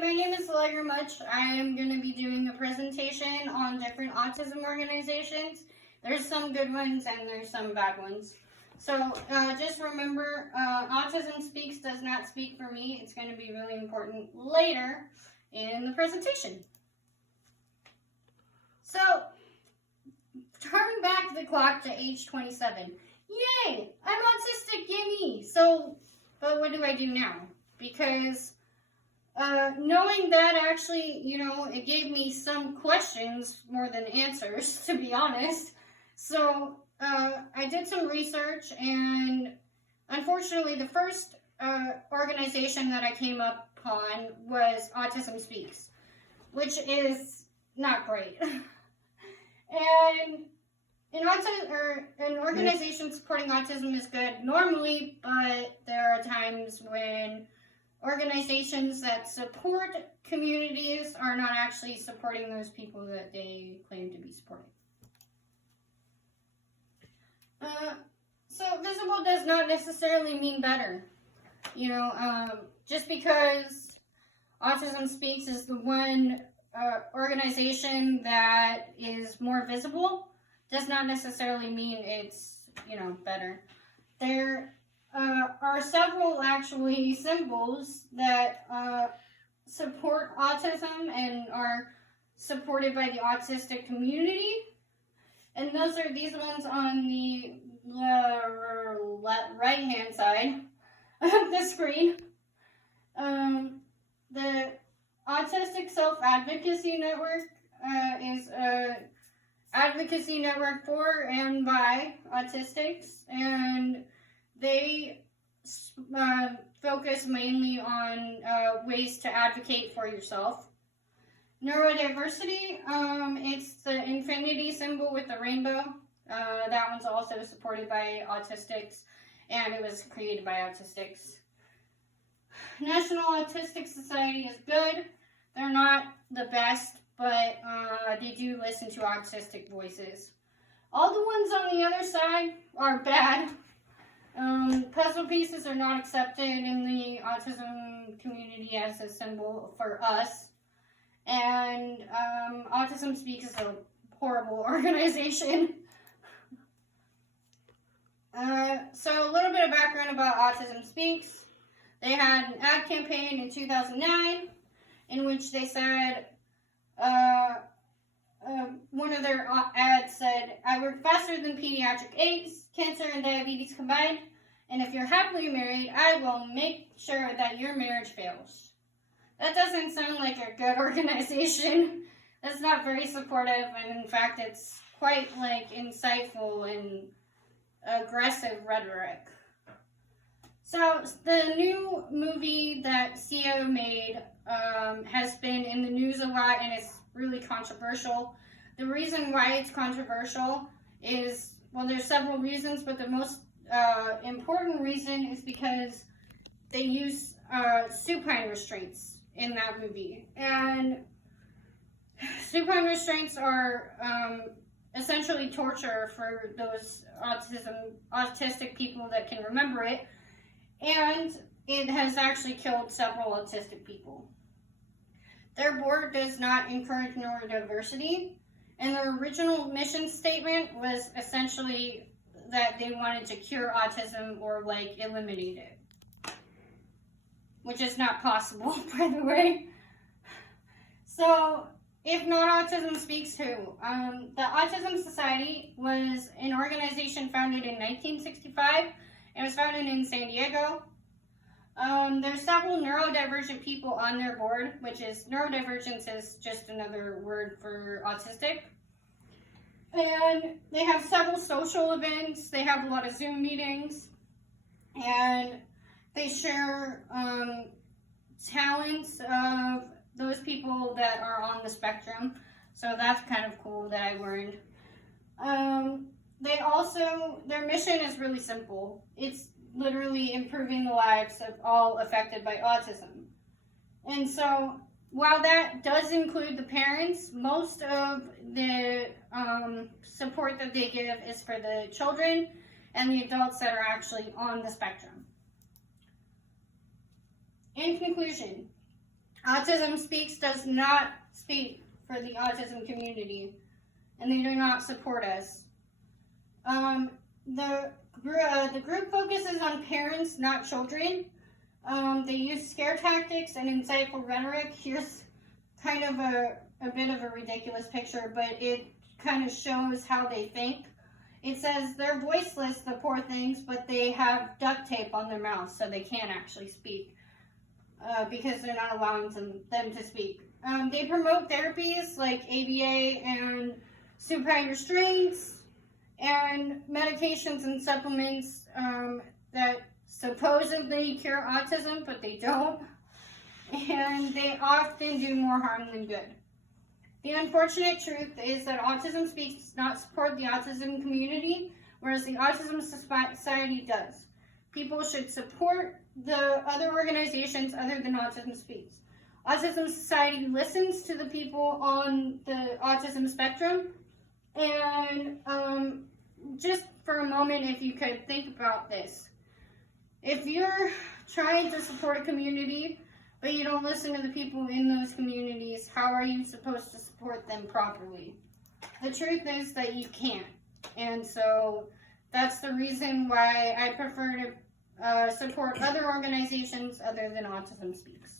my name is Allegra Much. I am going to be doing a presentation on different autism organizations. There's some good ones and there's some bad ones. So just remember, Autism Speaks does not speak for me. It's going to be really important later in the presentation. So, turn back the clock to age 27. Yay! I'm autistic, gimme! So, but what do I do now? Because knowing that actually, it gave me some questions more than answers, to be honest. So, I did some research, and unfortunately, the first organization that I came upon was Autism Speaks, which is not great. And an organization supporting autism is good normally, but there are times when organizations that support communities are not actually supporting those people that they claim to be supporting. So visible does not necessarily mean better. Just because Autism Speaks is the one organization that is more visible does not necessarily mean it's, better. There are several actually symbols that support autism and are supported by the autistic community. And those are these ones on the right-hand side of the screen. The Autistic Self-Advocacy Network is an advocacy network for and by autistics, and they focus mainly on ways to advocate for yourself. Neurodiversity, it's the infinity symbol with the rainbow. That one's also supported by autistics, and it was created by autistics. National Autistic Society is good. They're not the best, but they do listen to autistic voices. All the ones on the other side are bad. Puzzle pieces are not accepted in the autism community as a symbol for us. And Autism Speaks is a horrible organization. So a little bit of background about Autism Speaks. They had an ad campaign in 2009 in which they said, one of their ads said, "I work faster than pediatric AIDS, cancer, and diabetes combined, and if you're happily married, I will make sure that your marriage fails." That doesn't sound like a good organization. That's not very supportive, and in fact, it's quite insightful and aggressive rhetoric. So the new movie that CEO made has been in the news a lot, and it's really controversial. The reason why it's controversial is, well, there's several reasons, but the most important reason is because they use supine restraints in that movie. And supine restraints are essentially torture for those autistic people that can remember it. And it has actually killed several autistic people. Their board does not encourage neurodiversity, and their original mission statement was essentially that they wanted to cure autism or eliminate it, which is not possible, by the way. So, if not Autism Speaks, who? The Autism Society was an organization founded in 1965. It was founded in San Diego. There's several neurodivergent people on their board, which is neurodivergence is just another word for autistic. And they have several social events. They have a lot of Zoom meetings. And they share talents of those people that are on the spectrum. So that's kind of cool that I learned. Their mission is really simple. It's literally improving the lives of all affected by autism. And so, while that does include the parents, most of the support that they give is for the children and the adults that are actually on the spectrum. In conclusion, Autismspeaks does not speak for the autism community, and they do not support us. The group focuses on parents, not children. They use scare tactics and insightful rhetoric. Here's kind of a bit of a ridiculous picture, but it kind of shows how they think. It says they're voiceless, the poor things, but they have duct tape on their mouths so they can't actually speak because they're not allowing them to speak. They promote therapies like ABA and supine restraints and medications and supplements that supposedly cure autism, but they don't. And they often do more harm than good. The unfortunate truth is that Autismspeaks does not support the autism community, whereas the Autism Society does. People should support the other organizations other than Autismspeaks. Autism Society listens to the people on the autism spectrum, and just for a moment, if you could think about this. If you're trying to support a community, but you don't listen to the people in those communities, how are you supposed to support them properly? The truth is that you can't. And so that's the reason why I prefer to support other organizations other than Autismspeaks.